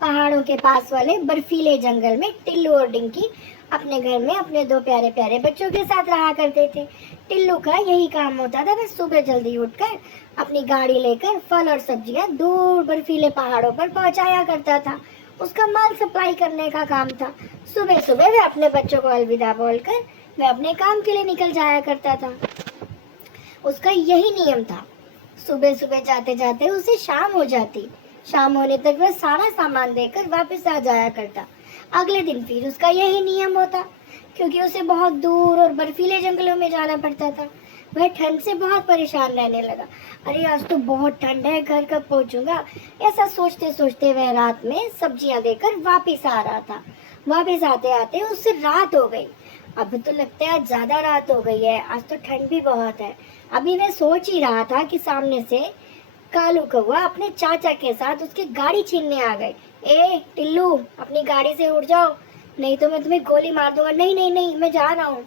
पहाड़ों के पास वाले बर्फीले जंगल में टिल्लू और डिंकी अपने घर में अपने दो प्यारे प्यारे बच्चों के साथ रहा करते थे। टिल्लू का यही काम होता था, वह सुबह जल्दी उठकर अपनी गाड़ी लेकर फल और सब्जियां दूर बर्फीले पहाड़ों पर पहुंचाया करता था। उसका माल सप्लाई करने का काम था। सुबह सुबह वह अपने बच्चों को अलविदा बोलकर वह अपने काम के लिए निकल जाया करता था। उसका यही नियम था। सुबह सुबह जाते जाते उसे शाम हो जाती। शाम होने तक वह सारा सामान देकर वापस आ जाया करता। अगले दिन फिर उसका यही नियम होता, क्योंकि उसे बहुत दूर और बर्फीले जंगलों में जाना पड़ता था। वह ठंड से बहुत परेशान रहने लगा। अरे आज तो बहुत ठंड है, घर कब पहुंचूंगा, ऐसा सोचते सोचते वह रात में सब्जियां देकर वापस आ रहा था। वापस आते आते उससे रात हो गई। अब तो लगता है आज ज्यादा रात हो गई है, आज तो ठंड भी बहुत है। अभी वह सोच ही रहा था कि सामने से कालू कौवा अपने चाचा के साथ उसकी गाड़ी छीनने आ गए। ए टिल्लू, अपनी गाड़ी से उठ जाओ, नहीं तो मैं तुम्हें गोली मार दूंगा। नहीं नहीं नहीं, मैं जा रहा हूँ,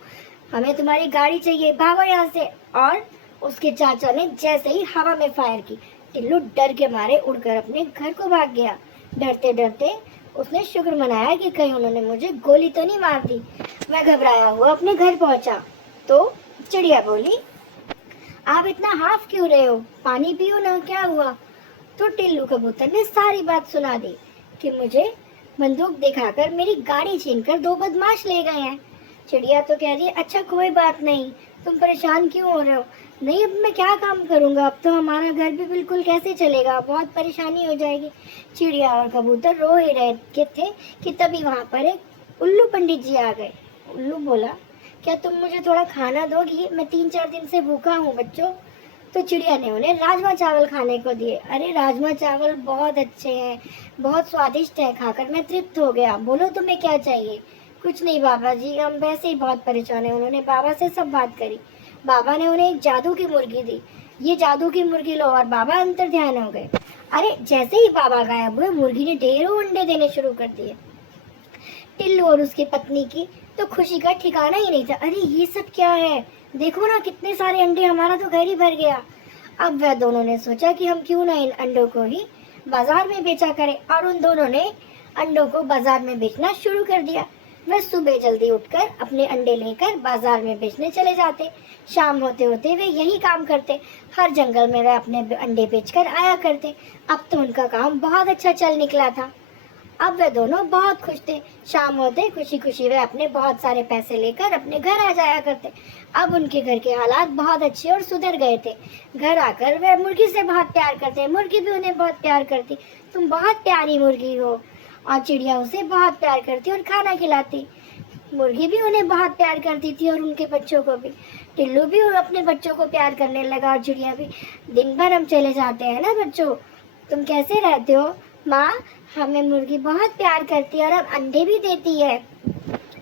हमें तुम्हारी गाड़ी चाहिए, भागो यहाँ से। और उसके चाचा ने जैसे ही हवा में फायर की, टिल्लू डर के मारे उड़कर अपने घर को भाग गया। डरते डरते उसने शुक्र मनाया कि कहीं उन्होंने मुझे गोली तो नहीं मार दी। मैं घबराया हुआ अपने घर पहुंचा तो चिड़िया बोली, आप इतना हाफ क्यों रहे हो, पानी पियो ना, क्या हुआ। तो टिल्लू कबूतर ने सारी बात सुना दी कि मुझे बंदूक दिखाकर मेरी गाड़ी छीनकर दो बदमाश ले गए हैं। चिड़िया तो कह रही है, अच्छा कोई बात नहीं, तुम परेशान क्यों हो रहे हो। नहीं, अब मैं क्या काम करूंगा, अब तो हमारा घर भी बिल्कुल कैसे चलेगा, बहुत परेशानी हो जाएगी। चिड़िया और कबूतर रो ही रहे थे कि तभी वहां पर एक उल्लू पंडित जी आ गए। उल्लू बोला, क्या तुम मुझे थोड़ा खाना दोगी, मैं 3-4 दिन से भूखा हूँ बच्चों। तो चिड़िया ने उन्हें राजमा चावल खाने को दिए। अरे राजमा चावल बहुत अच्छे हैं, बहुत स्वादिष्ट है, खाकर मैं तृप्त हो गया, बोलो तुम्हें क्या चाहिए। कुछ नहीं बाबा जी, हम वैसे ही बहुत परेशान हैं। उन्होंने बाबा से सब बात करी। बाबा ने उन्हें एक जादू की मुर्गी दी। ये जादू की मुर्गी लो, और बाबा अंतर ध्यान हो गए। अरे जैसे ही बाबा गायब हुए, मुर्गी ने ढेरों अंडे देने शुरू कर दिए। टिल्लू और उसकी पत्नी की तो खुशी का ठिकाना ही नहीं था। अरे ये सब क्या है, देखो ना कितने सारे अंडे, हमारा तो घर ही भर गया। अब वह दोनों ने सोचा कि हम क्यों ना इन अंडों को ही बाजार में बेचा करें, और उन दोनों ने अंडों को बाजार में बेचना शुरू कर दिया। वह सुबह जल्दी उठकर अपने अंडे लेकर बाजार में बेचने चले जाते। शाम होते होते वे यही काम करते। हर जंगल में वह अपने अंडे बेचकर आया करते। अब तो उनका काम बहुत अच्छा चल निकला था। अब वे दोनों बहुत खुश थे। शाम होते खुशी खुशी वे अपने बहुत सारे पैसे लेकर अपने घर आ जाया करते। अब उनके घर के हालात बहुत अच्छे और सुधर गए थे। घर आकर वे मुर्गी से बहुत प्यार करते, मुर्गी भी उन्हें बहुत प्यार करती। तुम बहुत प्यारी मुर्गी हो। और चिड़िया उसे बहुत प्यार करती और खाना खिलाती। मुर्गी भी उन्हें बहुत प्यार करती थी और उनके बच्चों को भी। टिल्लू भी अपने बच्चों को प्यार करने लगा और चिड़िया भी। दिन भर हम चले जाते हैं ना बच्चों, तुम कैसे रहते हो। माँ, हमें मुर्गी बहुत प्यार करती है और अब अंडे भी देती है।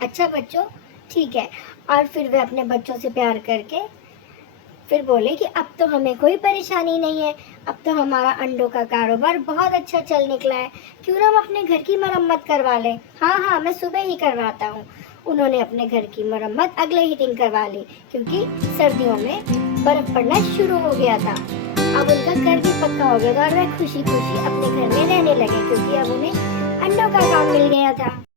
अच्छा बच्चों, ठीक है। और फिर वे अपने बच्चों से प्यार करके फिर बोले कि अब तो हमें कोई परेशानी नहीं है, अब तो हमारा अंडों का कारोबार बहुत अच्छा चल निकला है, क्यों ना हम अपने घर की मरम्मत करवा लें। हाँ हाँ, मैं सुबह ही करवाता हूँ। उन्होंने अपने घर की मरम्मत अगले ही दिन करवा ली, क्योंकि सर्दियों में बर्फ पड़ना शुरू हो गया था। अब उनका घर भी पक्का हो गया था और वह खुशी खुशी अपने घर में रहने लगे, क्योंकि अब उन्हें अंडों का काम मिल गया था।